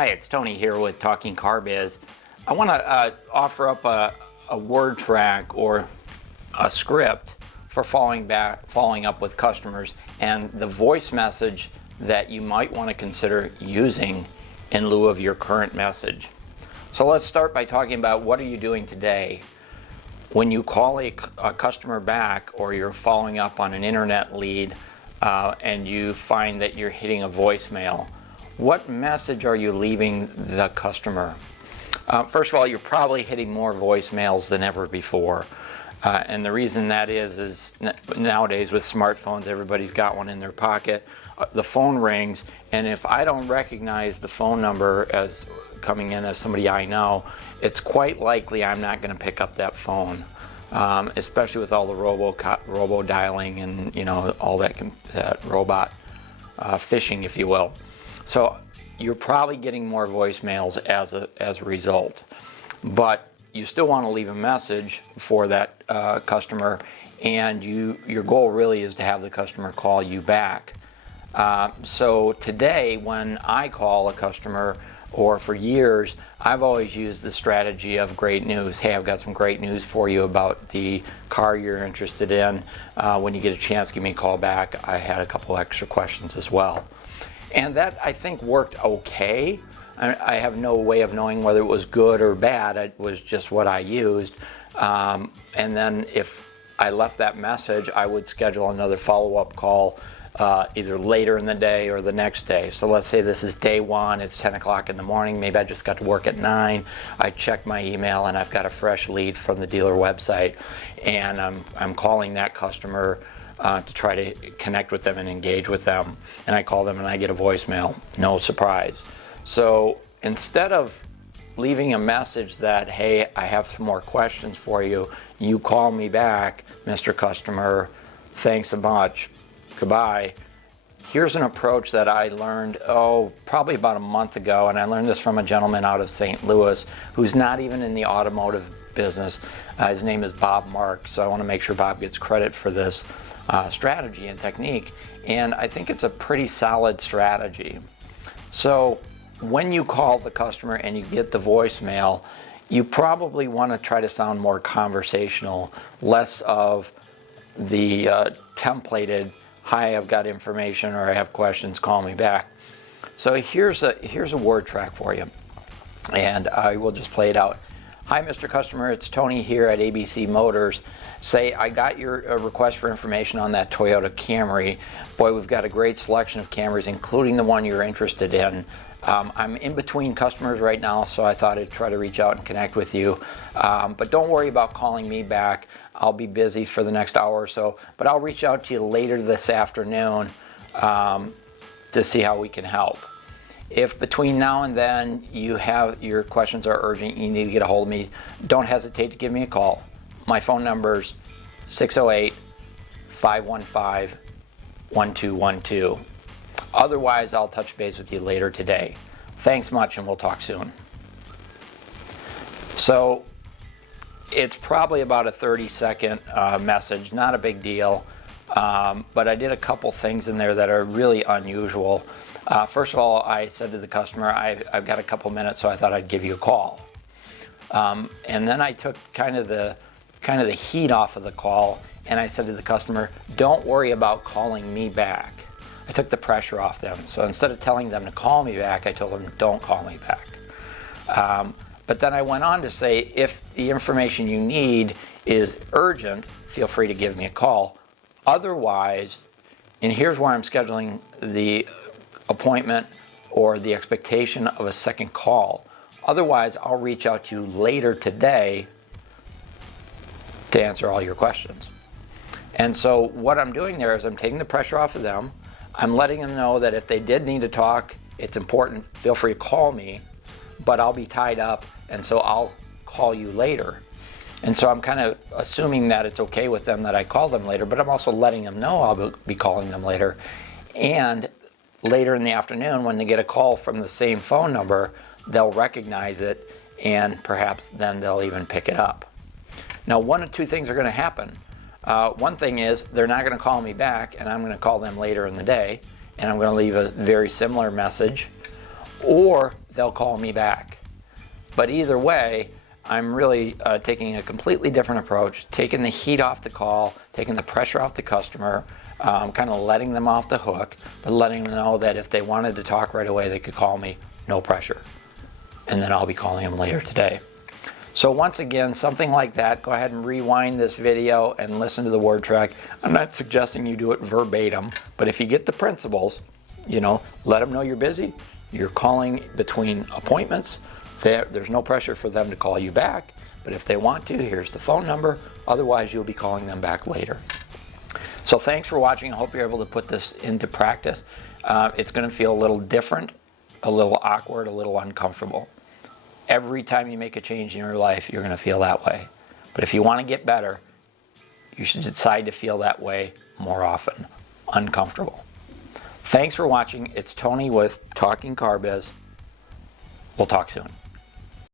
Hi, it's Tony here with Talking Carbiz. I want to offer up a word track or a script for following up with customers and the voice message that you might want to consider using in lieu of your current message. So let's start by talking about what are you doing today. When you call a customer back or you're following up on an internet lead and you find that you're hitting a voicemail, what message are you leaving the customer? First of all, you're probably hitting more voicemails than ever before. And the reason that is nowadays with smartphones, everybody's got one in their pocket. The phone rings, and if I don't recognize the phone number as coming in as somebody I know, it's quite likely I'm not going to pick up that phone, especially with all the robo dialing and all that robot phishing, if you will. So you're probably getting more voicemails as a result, but you still want to leave a message for that customer, and your goal really is to have the customer call you back. So today, when I call a customer, or for years, I've always used the strategy of great news. Hey, I've got some great news for you about the car you're interested in. When you get a chance, give me a call back. I had a couple extra questions as well. And that, I think, worked okay. I have no way of knowing whether it was good or bad. It was just what I used. And then if I left that message, I would schedule another follow-up call either later in the day or the next day. So let's say this is day one, it's 10 o'clock in the morning, maybe I just got to work at 9, I check my email and I've got a fresh lead from the dealer website, and I'm calling that customer to try to connect with them and engage with them, and I call them and I get a voicemail. No surprise. So instead of leaving a message that, hey, I have some more questions for you, you call me back, Mr. Customer, thanks so much, goodbye. Here's an approach that I learned, probably about a month ago, and I learned this from a gentleman out of St. Louis who's not even in the automotive business. His name is Bob Mark, so I want to make sure Bob gets credit for this strategy and technique, and I think it's a pretty solid strategy. So when you call the customer and you get the voicemail, you probably want to try to sound more conversational, less of the templated, hi, I've got information, or I have questions, call me back. So here's a word track for you, and I will just play it out. Hi, Mr. Customer, it's Tony here at ABC Motors. Say, I got your request for information on that Toyota Camry. Boy, we've got a great selection of Camrys, including the one you're interested in. I'm in between customers right now, so I thought I'd try to reach out and connect with you. But don't worry about calling me back. I'll be busy for the next hour or so, but I'll reach out to you later this afternoon to see how we can help. If between now and then your questions are urgent, you need to get a hold of me, don't hesitate to give me a call. My phone number is 608-515-1212. Otherwise, I'll touch base with you later today. Thanks much, and we'll talk soon. So it's probably about a 30-second message, not a big deal, but I did a couple things in there that are really unusual. First of all, I said to the customer, I've got a couple minutes, so I thought I'd give you a call. And then I took kind of the heat off of the call, and I said to the customer, don't worry about calling me back. I took the pressure off them. So instead of telling them to call me back, I told them, don't call me back. But then I went on to say, if the information you need is urgent, feel free to give me a call. Otherwise, and here's where I'm scheduling the appointment or the expectation of a second call. Otherwise, I'll reach out to you later today to answer all your questions. And so what I'm doing there is I'm taking the pressure off of them. I'm letting them know that if they did need to talk, it's important, feel free to call me, but I'll be tied up, and so I'll call you later. And so I'm kind of assuming that it's okay with them that I call them later, but I'm also letting them know I'll be calling them later. And later in the afternoon, when they get a call from the same phone number, they'll recognize it, and perhaps then they'll even pick it up. Now, one of two things are going to happen. One thing is they're not going to call me back, and I'm going to call them later in the day, and I'm going to leave a very similar message. Or they'll call me back. But either way, I'm really taking a completely different approach, taking the heat off the call, taking the pressure off the customer, kind of letting them off the hook, but letting them know that if they wanted to talk right away, they could call me, no pressure. And then I'll be calling them later today. So once again, something like that, go ahead and rewind this video and listen to the word track. I'm not suggesting you do it verbatim, but if you get the principles, you know, let them know you're busy, you're calling between appointments, there's no pressure for them to call you back, but if they want to, here's the phone number, otherwise you'll be calling them back later. So thanks for watching. I hope you're able to put this into practice. It's going to feel a little different, a little awkward, a little uncomfortable. Every time you make a change in your life, you're going to feel that way. But if you want to get better, you should decide to feel that way more often, uncomfortable. Thanks for watching. It's Tony with Talking Carbiz. We'll talk soon.